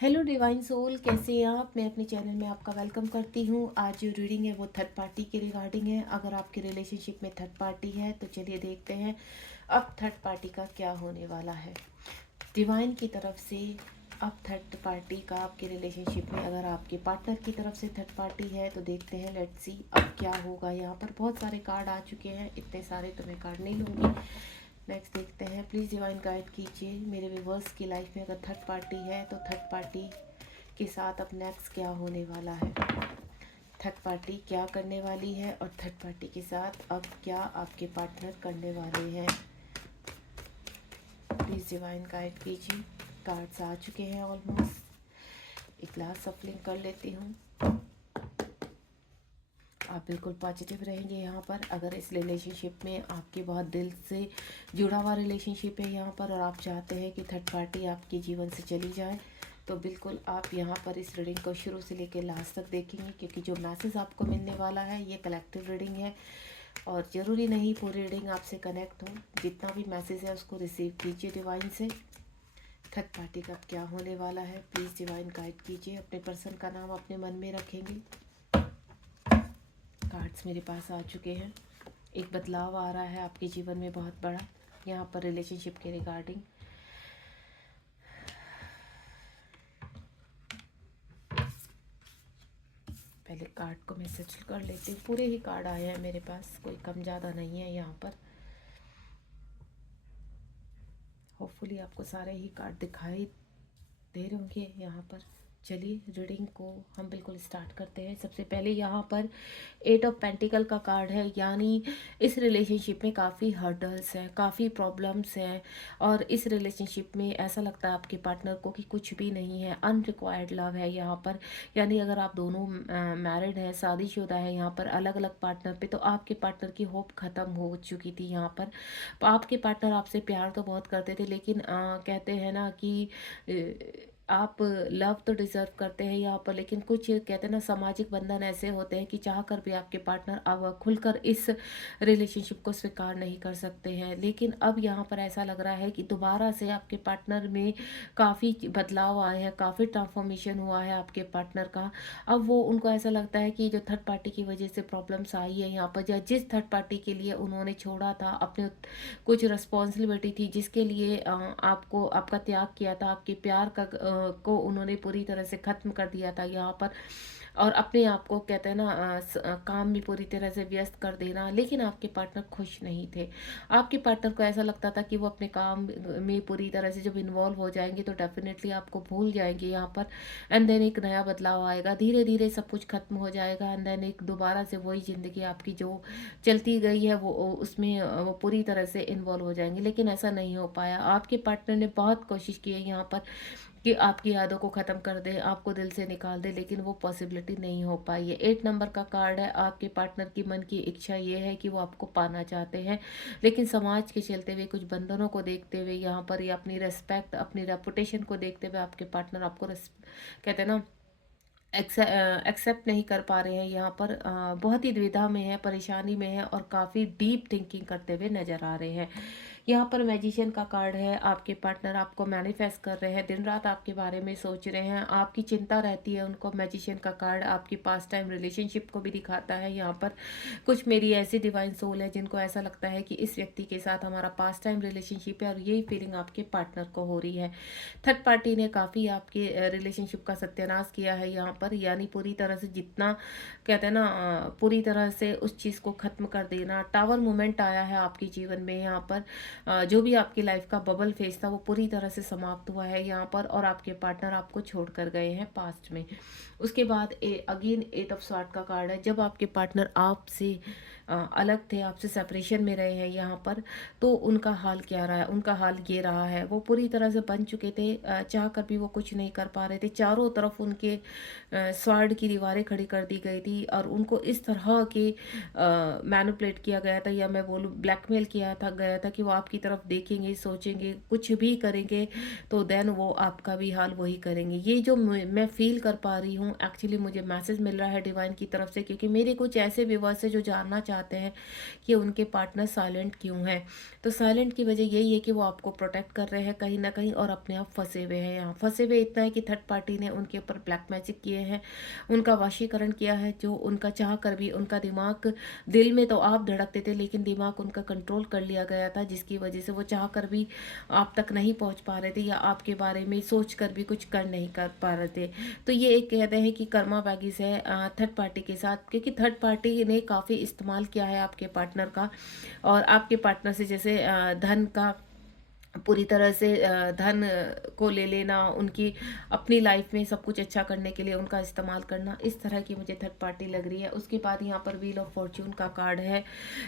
Hello divine soul, कैसे हैं आप। मैं अपने चैनल में आपका वेलकम करती हूँ। आज जो रीडिंग है वो थर्ड पार्टी के रिगार्डिंग है। अगर आपके रिलेशनशिप में थर्ड पार्टी है तो चलिए देखते हैं अब थर्ड पार्टी का क्या होने वाला है डिवाइन की तरफ से। अब थर्ड पार्टी का आपके रिलेशनशिप में अगर आपके पार्टनर की तरफ से थर्ड पार्टी है तो देखते हैं, लेट्स सी अब क्या होगा। यहाँ पर बहुत सारे कार्ड आ चुके हैं, इतने सारे तो मैं कार्ड नहीं लूँगी। नेक्स्ट देखते हैं, प्लीज़ डिवाइन गाइड कीजिए मेरे व्यूअर्स की लाइफ में अगर थर्ड पार्टी है तो थर्ड पार्टी के साथ अब नेक्स्ट क्या होने वाला है। थर्ड पार्टी क्या करने वाली है और थर्ड पार्टी के साथ अब क्या आपके पार्टनर करने वाले हैं। प्लीज़ डिवाइन गाइड कीजिए। कार्ड्स आ चुके हैं ऑलमोस्ट। एक लास्ट सफलिंग कर लेती हूँ। आप बिल्कुल पॉजिटिव रहेंगे यहाँ पर। अगर इस रिलेशनशिप में आपके बहुत दिल से जुड़ा हुआ रिलेशनशिप है यहाँ पर और आप चाहते हैं कि थर्ड पार्टी आपके जीवन से चली जाए तो बिल्कुल आप यहाँ पर इस रीडिंग को शुरू से लेकर लास्ट तक देखेंगे, क्योंकि जो मैसेज आपको मिलने वाला है ये कलेक्टिव रीडिंग है और ज़रूरी नहीं पूरी रीडिंग आपसे कनेक्ट हो। जितना भी मैसेज है उसको रिसीव कीजिए डिवाइन से। थर्ड पार्टी का क्या होने वाला है प्लीज़ डिवाइन गाइड कीजिए। अपने पर्सन का नाम अपने मन में रखेंगे। कार्ड्स मेरे पास आ चुके हैं। एक बदलाव आ रहा है आपके जीवन में बहुत बड़ा, यहाँ पर रिलेशनशिप के रिगार्डिंग। पहले कार्ड को मैं सच कर लेती हूँ। पूरे ही कार्ड आए हैं मेरे पास, कोई कम ज़्यादा नहीं है यहाँ पर। होपफुली आपको सारे ही कार्ड दिखाई दे रहे होंगे यहाँ पर। चलिए रीडिंग को हम बिल्कुल स्टार्ट करते हैं। सबसे पहले यहाँ पर 8 ऑफ पेंटिकल का कार्ड है, यानी इस रिलेशनशिप में काफ़ी हर्डल्स हैं, काफ़ी प्रॉब्लम्स हैं और इस रिलेशनशिप में ऐसा लगता है आपके पार्टनर को कि कुछ भी नहीं है, अनरिक्वायर्ड लव है यहाँ पर। यानी अगर आप दोनों मैरिड हैं, शादीशुदा है यहाँ पर अलग अलग पार्टनर पे, तो आपके पार्टनर की होप ख़त्म हो चुकी थी यहाँ पर। तो आपके पार्टनर आपसे प्यार तो बहुत करते थे, लेकिन कहते हैं ना कि आप लव तो डिज़र्व करते हैं यहाँ पर, लेकिन कुछ कहते हैं ना सामाजिक बंधन ऐसे होते हैं कि चाह कर भी आपके पार्टनर अब खुलकर इस रिलेशनशिप को स्वीकार नहीं कर सकते हैं। लेकिन अब यहाँ पर ऐसा लग रहा है कि दोबारा से आपके पार्टनर में काफ़ी बदलाव आए हैं, काफ़ी ट्रांसफॉर्मेशन हुआ है आपके पार्टनर का। अब वो उनको ऐसा लगता है कि जो थर्ड पार्टी की वजह से प्रॉब्लम्स आई है यहाँ पर, या जिस थर्ड पार्टी के लिए उन्होंने छोड़ा था अपने कुछ रिस्पॉन्सिबिलिटी थी, जिसके लिए आपको आपका त्याग किया था, आपके प्यार का को उन्होंने पूरी तरह से ख़त्म कर दिया था यहाँ पर। और अपने आप को कहते हैं ना काम में पूरी तरह से व्यस्त कर देना। लेकिन आपके पार्टनर खुश नहीं थे। आपके पार्टनर को ऐसा लगता था कि वो अपने काम में पूरी तरह से जब इन्वॉल्व हो जाएंगे तो डेफिनेटली आपको भूल जाएंगे यहाँ पर। एंड देन एक नया बदलाव आएगा, धीरे धीरे सब कुछ खत्म हो जाएगा एंड देन एक दोबारा से वही ज़िंदगी आपकी जो चलती गई है वो उसमें वो पूरी तरह से इन्वॉल्व हो जाएंगे। लेकिन ऐसा नहीं हो पाया। आपके पार्टनर ने बहुत कोशिश की है यहाँ पर कि आपकी यादों को ख़त्म कर दे, आपको दिल से निकाल दे, लेकिन वो पॉसिबिलिटी नहीं हो पाई है। 8 नंबर का कार्ड है। आपके पार्टनर की मन की इच्छा ये है कि वो आपको पाना चाहते हैं, लेकिन समाज के चलते हुए कुछ बंधनों को देखते हुए यहाँ पर या अपनी रेस्पेक्ट अपनी रेपुटेशन को देखते हुए आपके पार्टनर आपको कहते हैं ना एक्सेप्ट नहीं कर पा रहे हैं यहाँ पर। बहुत ही दुविधा में है, परेशानी में है और काफ़ी डीप थिंकिंग करते हुए नज़र आ रहे हैं। यहाँ पर मैजिशियन का कार्ड है। आपके पार्टनर आपको मैनिफेस्ट कर रहे हैं, दिन रात आपके बारे में सोच रहे हैं, आपकी चिंता रहती है उनको। मैजिशियन का कार्ड आपकी पास्ट टाइम रिलेशनशिप को भी दिखाता है यहाँ पर। कुछ मेरी ऐसी डिवाइन सोल है जिनको ऐसा लगता है कि इस व्यक्ति के साथ हमारा पास्ट टाइम रिलेशनशिप है और यही फीलिंग आपके पार्टनर को हो रही है। थर्ड पार्टी ने काफ़ी आपके रिलेशनशिप का सत्यानाश किया है यहाँ पर, यानी पूरी तरह से जितना कहते हैं ना पूरी तरह से उस चीज़ को ख़त्म कर देना। टावर मोमेंट आया है आपके जीवन में यहाँ पर। जो भी आपकी लाइफ का बबल फेज था वो पूरी तरह से समाप्त हुआ है यहाँ पर और आपके पार्टनर आपको छोड़ कर गए हैं पास्ट में। उसके बाद अगेन 8 ऑफ स्वार्ड का कार्ड है। जब आपके पार्टनर आपसे अलग थे, आपसे सेपरेशन में रहे हैं यहाँ पर, तो उनका हाल क्या रहा है। उनका हाल ये रहा है, वो पूरी तरह से बन चुके थे, चाह कर भी वो कुछ नहीं कर पा रहे थे। चारों तरफ उनके स्वार्ड की दीवारें खड़ी कर दी गई थी और उनको इस तरह के मैनिपुलेट किया गया था, या मैं बोलूँ ब्लैकमेल किया था गया था कि वो आपकी तरफ देखेंगे, सोचेंगे, कुछ भी करेंगे तो देन वो आपका भी हाल वही करेंगे। ये जो मैं फील कर पा रही हूँ, एक्चुअली मुझे मैसेज मिल रहा है डिवाइन की तरफ से, क्योंकि मेरे कुछ ऐसे व्यूअर्स है जो जानना चाहते चाहते हैं कि उनके पार्टनर साइलेंट क्यों हैं। तो साइलेंट की वजह यही है कि वो आपको प्रोटेक्ट कर रहे हैं कहीं ना कहीं, और अपने आप फंसे हुए हैं। यहाँ फंसे हुए इतना है कि थर्ड पार्टी ने उनके ऊपर ब्लैक मैजिक किए हैं, उनका वशीकरण किया है, जो उनका चाह कर भी उनका दिमाग, दिल में तो आप धड़कते थे लेकिन दिमाग उनका कंट्रोल कर लिया गया था, जिसकी वजह से वो चाह कर भी आप तक नहीं पहुंच पा रहे थे, या आपके बारे में सोच कर भी कुछ कर नहीं कर पा रहे थे। तो ये एक कहते हैं कि कर्मा बैगिस है थर्ड पार्टी के साथ, क्योंकि थर्ड पार्टी ने काफ़ी इस्तेमाल किया है आपके पार्टनर का, और आपके पार्टनर से जैसे धन का पूरी तरह से धन को ले लेना, उनकी अपनी लाइफ में सब कुछ अच्छा करने के लिए उनका इस्तेमाल करना, इस तरह की मुझे थर्ड पार्टी लग रही है। उसके बाद यहाँ पर व्हील ऑफ फॉर्च्यून का कार्ड है।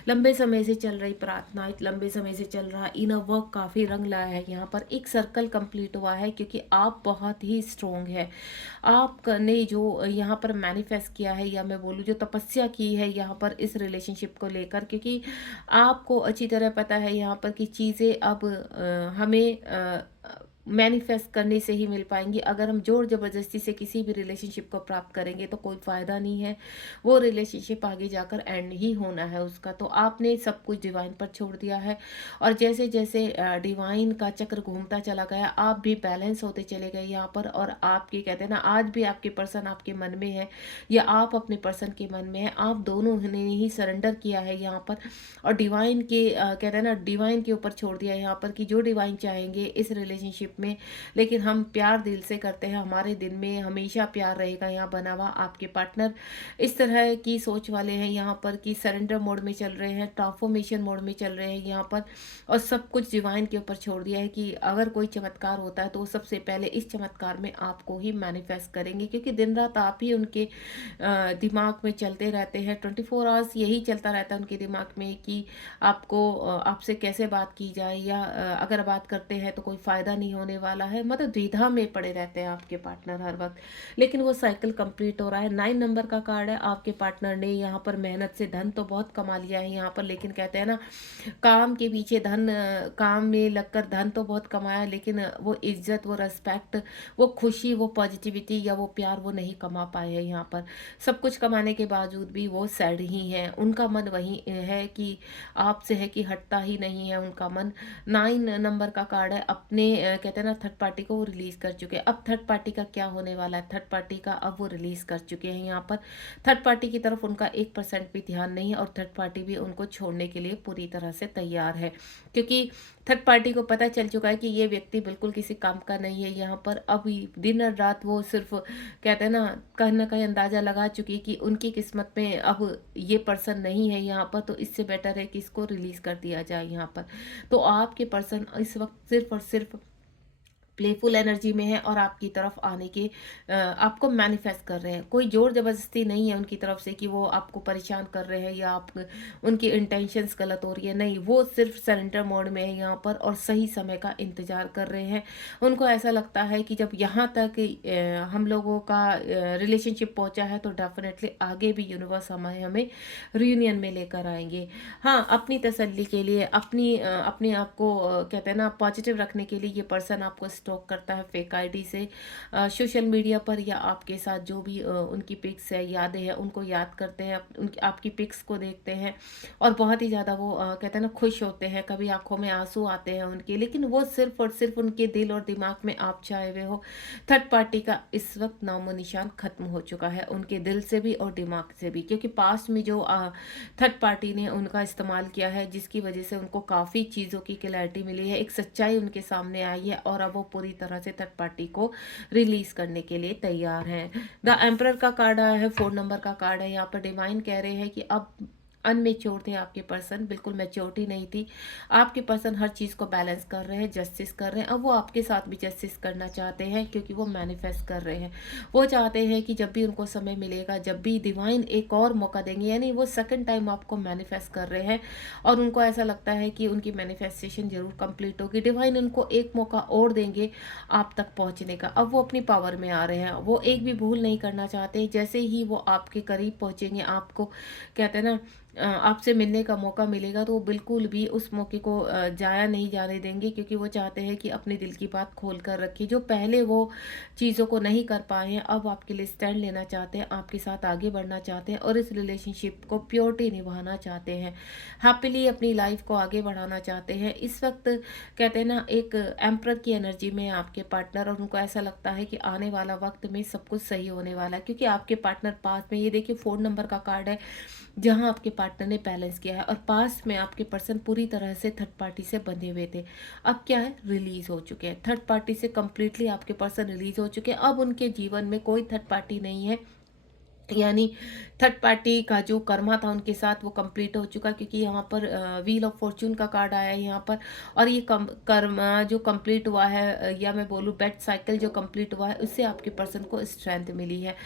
लंबे समय से चल रही प्रार्थना, लंबे समय से चल रहा इनर वर्क काफ़ी रंग लाया है। यहाँ पर एक सर्कल कंप्लीट हुआ है, क्योंकि आप बहुत ही स्ट्रोंग है। आपने जो यहाँ पर मैनिफेस्ट किया है, या मैं बोलूँ जो तपस्या की है यहाँ पर इस रिलेशनशिप को लेकर, क्योंकि आपको अच्छी तरह पता है यहाँ पर कि चीज़ें अब हमें मैनिफेस्ट करने से ही मिल पाएंगी। अगर हम जोर ज़बरदस्ती से किसी भी रिलेशनशिप को प्राप्त करेंगे तो कोई फ़ायदा नहीं है, वो रिलेशनशिप आगे जाकर एंड ही होना है उसका। तो आपने सब कुछ डिवाइन पर छोड़ दिया है, और जैसे जैसे डिवाइन का चक्र घूमता चला गया, आप भी बैलेंस होते चले गए यहाँ पर। और आपके कहते हैं ना, आज भी आपके पर्सन आपके मन में है, या आप अपने पर्सन के मन में है, आप दोनों ने ही सरेंडर किया है यहाँ पर, और डिवाइन के कहते हैं ना, डिवाइन के ऊपर छोड़ दिया है यहाँ पर कि जो डिवाइन चाहेंगे इस रिलेशनशिप में। लेकिन हम प्यार दिल से करते हैं, हमारे दिल में हमेशा प्यार रहेगा यहाँ बना हुआ। आपके पार्टनर इस तरह की सोच वाले हैं यहाँ पर कि सरेंडर मोड में चल रहे हैं, ट्रांसफॉर्मेशन मोड में चल रहे हैं यहाँ पर, और सब कुछ डिवाइन के ऊपर छोड़ दिया है कि अगर कोई चमत्कार होता है तो सबसे पहले इस चमत्कार में आपको ही मैनिफेस्ट करेंगे, क्योंकि दिन रात आप ही उनके दिमाग में चलते रहते हैं। 24 आवर्स यही चलता रहता है उनके दिमाग में कि आपको आपसे कैसे बात की जाए, या अगर बात करते हैं तो कोई फ़ायदा नहीं होने वाला है। मतलब द्विधा में पड़े रहते हैं आपके पार्टनर हर वक्त, लेकिन वो साइकिल कंप्लीट हो रहा है। 9 नंबर का कार्ड है। आपके पार्टनर ने यहाँ पर मेहनत से धन तो बहुत कमा लिया है यहाँ पर, लेकिन कहते हैं ना, काम के पीछे धन, काम में लगकर धन तो बहुत कमाया, लेकिन वो इज्जत, वो रेस्पेक्ट, वो खुशी, वो पॉजिटिविटी या वो प्यार वो नहीं कमा पाए हैं यहाँ पर। सब कुछ कमाने के बावजूद भी वो सैड ही है, उनका मन वही है कि आपसे है कि हटता ही नहीं है उनका मन। 9 नंबर का कार्ड है। अपने कहते हैं ना, थर्ड पार्टी को वो रिलीज कर चुके हैं। अब थर्ड पार्टी का क्या होने वाला है, थर्ड पार्टी का अब वो रिलीज कर चुके हैं यहाँ पर। थर्ड पार्टी की तरफ उनका 1% भी ध्यान नहीं है, और थर्ड पार्टी भी उनको छोड़ने के लिए पूरी तरह से तैयार है, क्योंकि थर्ड पार्टी को पता चल चुका है कि ये व्यक्ति बिल्कुल किसी काम का नहीं है यहाँ पर। अभी दिन और रात वो सिर्फ कहते हैं ना कहीं अंदाजा लगा चुकी कि उनकी किस्मत में अब ये पर्सन नहीं है यहाँ पर, तो इससे बेटर है कि इसको रिलीज कर दिया जाए यहाँ पर। तो आपके पर्सन इस वक्त सिर्फ और सिर्फ प्लेफुल एनर्जी में है, और आपकी तरफ आने के आपको मैनिफेस्ट कर रहे हैं। कोई जोर जबरदस्ती नहीं है उनकी तरफ से कि वो आपको परेशान कर रहे हैं या आप उनकी इंटेंशंस गलत हो रही है, नहीं, वो सिर्फ सरेंडर मोड में है यहाँ पर, और सही समय का इंतजार कर रहे हैं। उनको ऐसा लगता है कि जब यहाँ तक हम लोगों का रिलेशनशिप पहुँचा है तो डेफिनेटली आगे भी यूनिवर्स हमें रियूनियन में लेकर आएंगे। हाँ, अपनी तसल्ली के लिए, अपने आप को कहते हैं ना पॉजिटिव रखने के लिए ये पर्सन आपको स्टॉक करता है फेक आईडी से, सोशल मीडिया पर, या आपके साथ जो भी उनकी पिक्स है, यादें हैं, उनको याद करते हैं, आपकी पिक्स को देखते हैं, और बहुत ही ज़्यादा वो कहते हैं ना खुश होते हैं। कभी आंखों में आंसू आते हैं उनके, लेकिन वो सिर्फ और सिर्फ उनके दिल और दिमाग में आप छाए हुए हो। थर्ड पार्टी का इस वक्त नामो निशान खत्म हो चुका है उनके दिल से भी और दिमाग से भी, क्योंकि पास्ट में जो थर्ड पार्टी ने उनका इस्तेमाल किया है, जिसकी वजह से उनको काफ़ी चीज़ों की क्लैरिटी मिली है, एक सच्चाई उनके सामने आई है, और अब वो पूरी तरह से थर्ड पार्टी को रिलीज करने के लिए तैयार हैं। द एम्परर का कार्ड आया है, 4 नंबर का कार्ड है। यहाँ पर डिवाइन कह रहे हैं कि अब अनमेच्योर थे आपके पर्सन, बिल्कुल मैच्योरिटी नहीं थी। आपके पर्सन हर चीज़ को बैलेंस कर रहे हैं, जस्टिस कर रहे हैं। अब वो आपके साथ भी जस्टिस करना चाहते हैं, क्योंकि वो मैनिफेस्ट कर रहे हैं। वो चाहते हैं कि जब भी उनको समय मिलेगा, जब भी डिवाइन एक और मौका देंगे, यानी वो सेकंड टाइम आपको मैनिफेस्ट कर रहे हैं, और उनको ऐसा लगता है कि उनकी मैनिफेस्टेशन जरूर कंप्लीट होगी। डिवाइन उनको एक मौका और देंगे आप तक पहुँचने का। अब वो अपनी पावर में आ रहे हैं, वो एक भी भूल नहीं करना चाहते। जैसे ही वो आपके करीब पहुँचेंगे, आपको कहते हैं ना आपसे मिलने का मौका मिलेगा तो वो बिल्कुल भी उस मौके को ज़ाया नहीं जाने देंगे, क्योंकि वो चाहते हैं कि अपने दिल की बात खोल कर रखें। जो पहले वो चीज़ों को नहीं कर पाए हैं, अब आपके लिए स्टैंड लेना चाहते हैं, आपके साथ आगे बढ़ना चाहते हैं और इस रिलेशनशिप को प्योरिटी निभाना चाहते हैं, हैप्पीली अपनी लाइफ को आगे बढ़ाना चाहते हैं। इस वक्त कहते हैं ना, एक एम्परर की एनर्जी में है आपके पार्टनर, और उनको ऐसा लगता है कि आने वाला वक्त में सब कुछ सही होने वाला है, क्योंकि आपके पार्टनर पास में, ये देखिए 4 नंबर का कार्ड है, जहां आपके पार्टनर ने बैलेंस किया है, और पास में आपके पर्सन पूरी तरह से थर्ड पार्टी से बंधे हुए थे। अब क्या है, रिलीज हो चुके हैं थर्ड पार्टी से, कंप्लीटली आपके पर्सन रिलीज हो चुके हैं। अब उनके जीवन में कोई थर्ड पार्टी नहीं है, यानी थर्ड पार्टी का जो कर्मा था उनके साथ वो कंप्लीट हो चुका, क्योंकि यहाँ पर व्हील ऑफ फॉर्चून का कार्ड आया है यहाँ पर। और ये कर्मा जो कंप्लीट हुआ है, या मैं बोलूँ बैड साइकिल जो कंप्लीट हुआ है, उससे आपके पर्सन को स्ट्रेंथ मिली है।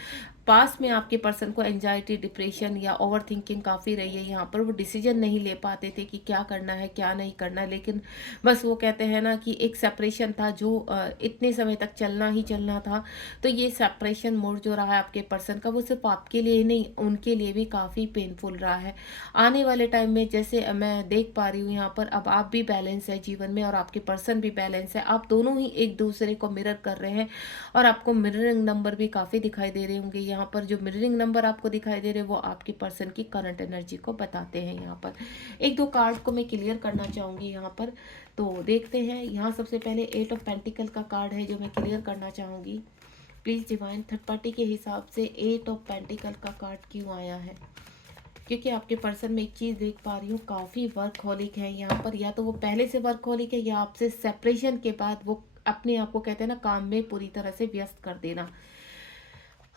पास में आपके पर्सन को एंजाइटी, डिप्रेशन या ओवर थिंकिंग काफ़ी रही है यहाँ पर। वो डिसीजन नहीं ले पाते थे कि क्या करना है क्या नहीं करना है, लेकिन बस वो कहते हैं ना कि एक सेपरेशन था जो इतने समय तक चलना ही चलना था। तो ये सेपरेशन मोड जो रहा है आपके पर्सन का, वो सिर्फ आपके लिए ही नहीं, उनके लिए भी काफ़ी पेनफुल रहा है। आने वाले टाइम में जैसे मैं देख पा रही हूँ यहाँ पर, अब आप भी बैलेंस है जीवन में और आपके पर्सन भी बैलेंस है, आप दोनों ही एक दूसरे को मिरर कर रहे हैं। और आपको मिररिंग नंबर भी काफ़ी दिखाई दे रहे होंगे यहाँ पर। जो मिररिंग नंबर आपको दिखाई दे रहे हैं वो आपके पर्सन की करंट एनर्जी को बताते हैं यहाँ पर। एक दो कार्ड को मैं क्लियर करना चाहूँगी यहाँ पर, तो देखते हैं। यहाँ सबसे पहले 8 ऑफ पेंटिकल का कार्ड है जो मैं क्लियर करना चाहूँगी। प्लीज़ डिवाइन, थर्ड पार्टी के हिसाब से 8 ऑफ पेंटिकल का कार्ड क्यों आया है? क्योंकि आपके पर्सन में एक चीज़ देख पा रही हूँ, काफ़ी वर्कहोलिक है यहाँ पर। या तो वो पहले से वर्कहोलिक है, या आपसे सेपरेशन के बाद वो अपने आप को, कहते हैं ना, काम में पूरी तरह से व्यस्त कर देना।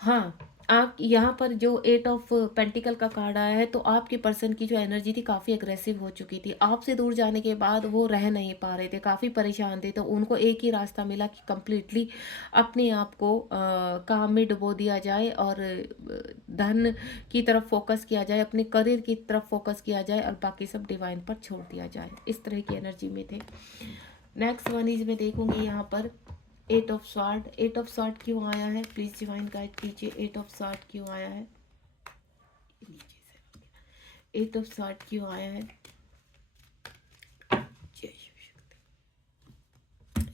हाँ, आप यहाँ पर जो 8 ऑफ पेंटिकल का कार्ड आया है, तो आपके पर्सन की जो एनर्जी थी काफ़ी अग्रेसिव हो चुकी थी। आपसे दूर जाने के बाद वो रह नहीं पा रहे थे, काफ़ी परेशान थे। तो उनको एक ही रास्ता मिला कि कंप्लीटली अपने आप को काम में डुबो दिया जाए और धन की तरफ फोकस किया जाए, अपने करियर की तरफ फोकस किया जाए और बाकी सब डिवाइन पर छोड़ दिया जाए। इस तरह की एनर्जी में थे। नेक्स्ट वन इज मैं देखूंगी यहाँ पर 8 ऑफ स्वार्ड। 8 ऑफ स्वार्ड क्यों आया है? प्लीज डिवाइन गाइड कीजिए, 8 ऑफ स्वार्ड क्यों आया है? नीचे से 8 ऑफ स्वार्ड क्यों आया है? जय शिव शक्ति।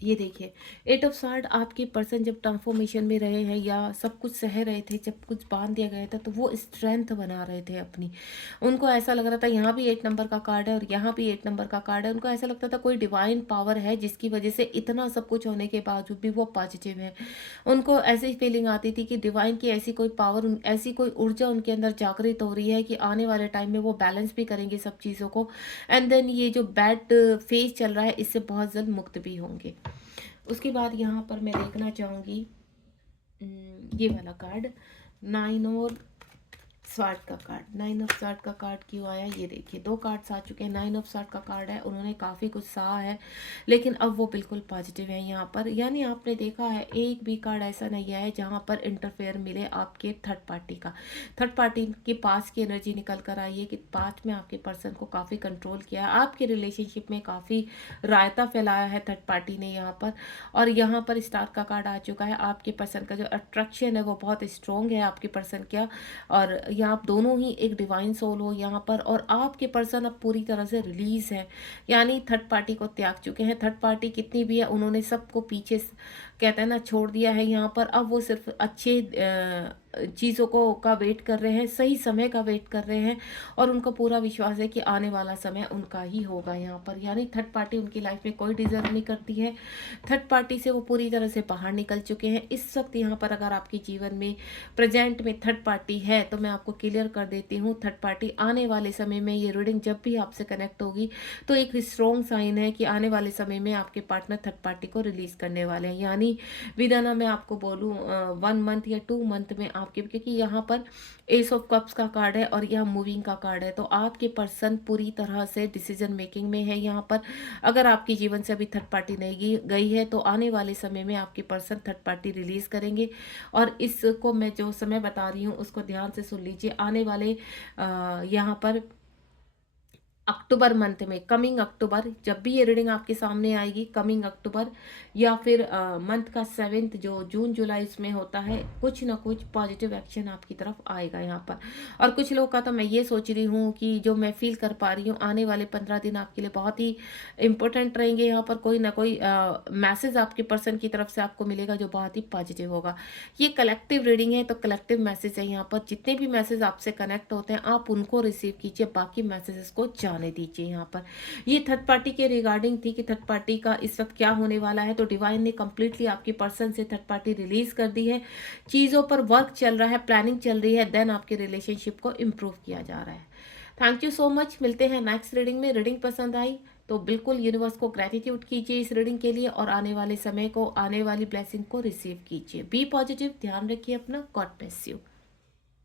ये देखिए, 8 ऑफ स्वार्ड, आपके पर्सन जब ट्रांसफॉर्मेशन में रहे हैं या सब कुछ सह रहे थे, जब कुछ बांध दिया गया था, तो वो स्ट्रेंथ बना रहे थे अपनी। उनको ऐसा लग रहा था, यहाँ भी 8 नंबर का कार्ड है और यहाँ भी 8 नंबर का कार्ड है, उनको ऐसा लगता था कोई डिवाइन पावर है जिसकी वजह से इतना सब कुछ होने के बावजूद भी वो पॉजिटिव है। उनको ऐसी फीलिंग आती थी कि डिवाइन की ऐसी कोई पावर, ऐसी कोई ऊर्जा उनके अंदर जागृत हो रही है कि आने वाले टाइम में वो बैलेंस भी करेंगे सब चीज़ों को, एंड देन ये जो बैड फेज चल रहा है इससे बहुत जल्द मुक्त भी होंगे। उसके बाद यहाँ पर मैं देखना चाहूँगी ये वाला कार्ड, 9 और स्वार्ड का कार्ड। 9 ऑफ स्वार्ड का कार्ड क्यों आया? ये देखिए, दो कार्ड्स आ चुके हैं। 9 ऑफ स्वार्ड का कार्ड है, उन्होंने काफ़ी कुछ सहा है, लेकिन अब वो बिल्कुल पॉजिटिव है यहाँ पर। यानी आपने देखा है, एक भी कार्ड ऐसा नहीं आया है जहाँ पर इंटरफेयर मिले आपके थर्ड पार्टी का। थर्ड पार्टी के पास की एनर्जी निकल कर आई है कि पास्ट में आपके पर्सन को काफ़ी कंट्रोल किया है, आपके रिलेशनशिप में काफ़ी रायता फैलाया है थर्ड पार्टी ने यहाँ पर। और यहाँ पर स्टार का कार्ड आ चुका है। आपके पर्सन का जो अट्रैक्शन है वो बहुत स्ट्रॉन्ग है आपके पर्सन का, और आप दोनों ही एक डिवाइन सोल हो यहाँ पर, और आपके पर्सन अब पूरी तरह से रिलीज है, यानी थर्ड पार्टी को त्याग चुके हैं। थर्ड पार्टी कितनी भी है, उन्होंने सबको पीछे कहते हैं ना छोड़ दिया है यहाँ पर। अब वो सिर्फ अच्छे चीज़ों को का वेट कर रहे हैं, सही समय का वेट कर रहे हैं, और उनको पूरा विश्वास है कि आने वाला समय उनका ही होगा यहाँ पर। यानी थर्ड पार्टी उनकी लाइफ में कोई डिजर्व नहीं करती है, थर्ड पार्टी से वो पूरी तरह से बाहर निकल चुके हैं। इस वक्त यहाँ पर अगर आपके जीवन में प्रेजेंट में थर्ड पार्टी है, तो मैं आपको क्लियर कर देती हूँ, थर्ड पार्टी आने वाले समय में, ये रीडिंग जब भी आपसे कनेक्ट होगी तो एक स्ट्रॉन्ग साइन है कि आने वाले समय में आपके पार्टनर थर्ड पार्टी को रिलीज करने वाले हैं। यानी विदाना मैं आपको बोलूँ 1 मंथ या 2 मंथ में आपके, क्योंकि यहाँ पर एस ऑफ कप्स का कार्ड है और यह मूविंग का कार्ड है, तो आपके पर्सन पूरी तरह से डिसीजन मेकिंग में है यहाँ पर। अगर आपके जीवन से अभी थर्ड पार्टी नहीं गई है, तो आने वाले समय में आपके पर्सन थर्ड पार्टी रिलीज करेंगे। और इसको मैं जो समय बता रही हूँ उसको ध्यान से सुन लीजिए। आने वाले यहाँ पर अक्टूबर मंथ में, कमिंग अक्टूबर, जब भी ये रीडिंग आपके सामने आएगी, कमिंग अक्टूबर या फिर मंथ का 7th जो जून जुलाई इसमें होता है, कुछ ना कुछ पॉजिटिव एक्शन आपकी तरफ आएगा यहाँ पर। और कुछ लोग का तो मैं ये सोच रही हूँ कि जो मैं फील कर पा रही हूँ, आने वाले 15 दिन आपके लिए बहुत ही इंपॉर्टेंट रहेंगे। यहाँ पर कोई ना कोई मैसेज आपके पर्सन की तरफ से आपको मिलेगा जो बहुत ही पॉजिटिव होगा। ये कलेक्टिव रीडिंग है तो कलेक्टिव मैसेज है। यहाँ पर जितने भी मैसेज आपसे कनेक्ट होते हैं आप उनको रिसीव कीजिए, बाकी मैसेजेस को जाने दीजिए। यहाँ पर ये थर्ड पार्टी के रिगार्डिंग थी कि थर्ड पार्टी का इस वक्त क्या होने वाला है। तो डिवाइन ने कंप्लीटली आपके पर्सन से थर्ड पार्टी रिलीज कर दी है, चीज़ों पर वर्क चल रहा है, प्लानिंग चल रही है, देन आपके रिलेशनशिप को इम्प्रूव किया जा रहा है। Thank you so much. मिलते हैं नेक्स्ट रीडिंग में। रीडिंग पसंद आई तो बिल्कुल यूनिवर्स को ग्रेटिट्यूड कीजिए इस रीडिंग के लिए और आने वाले समय को, आने वाली ब्लेसिंग को रिसीव कीजिए। बी पॉजिटिव, ध्यान रखिए अपना। God bless you.